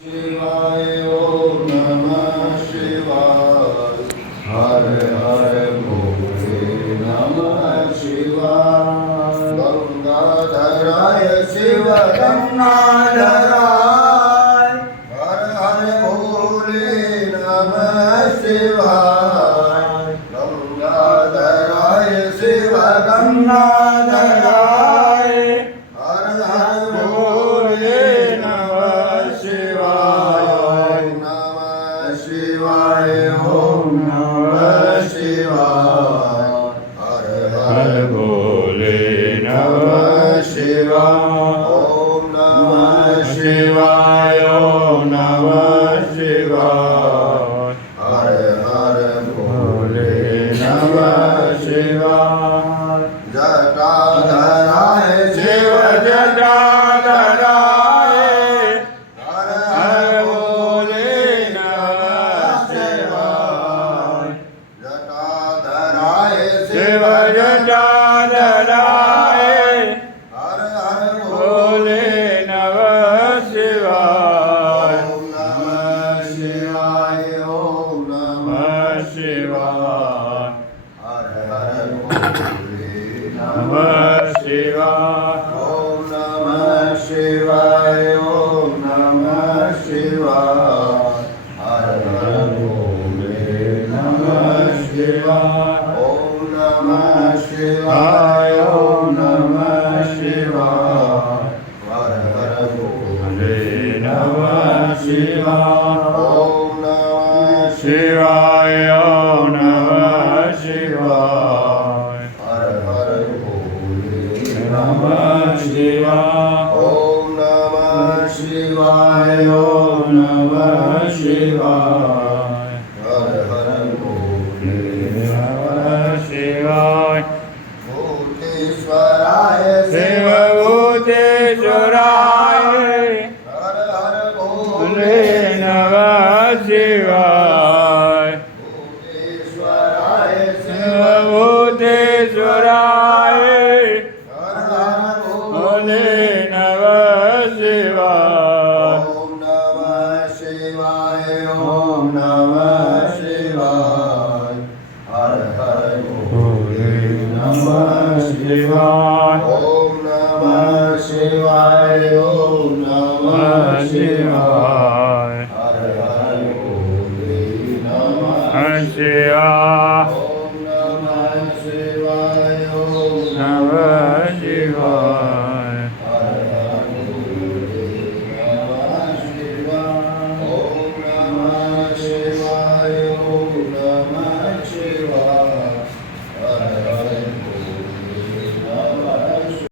शिवाय ओम नमः शिवाय हर हर भोले नमः शिवाय गंगाधराय शिव गंगाधराय हर हर भोले नमः शिवाय गंगाधराय शिव गंगाधराय हर हर भोले नमः शिवाय ओम नमः शिवाय हर हर भोले नमः शिवाय ओम नमः शिवाय ओम नमः शिवाय हर हर भोले नमः शिवाय जटाधराय शिव जटाधराय हर हर भोले नमः शिवाय जटाधराय शिव जटाधराय हर हर भोले नमः शिवाय ओम नमः शिवाय ओम नमः शिवाय हर हर भोले नमः शिवाय ओम नमः शिवाय ओम नमः शिवाय हर हर भोले नमः शिवाय ओम नमः शिवाय ओम नमः शिवाय हर हर भोले नमः शिवाय ओम नमः शिवाय ओम नमः शिवाय हर हर भोले नमः शिवाय ओम नमः शिवाय ओम नमः शिवाय हर हर भोले नमः शिवाय भूतेश्वराय शिव भूतेश्वराय हर हर भोले नमः शिवाय भूतेश्वराय शिव भूतेश्वराय हर हर भोले नमः शिवाय ओम नमः शिवाय ओम नमः शिवाय हर हर भोले नमः शिवाय ओम नमः शिवाय ओम नमः शिवाय हर हर भोले नमः शिवाय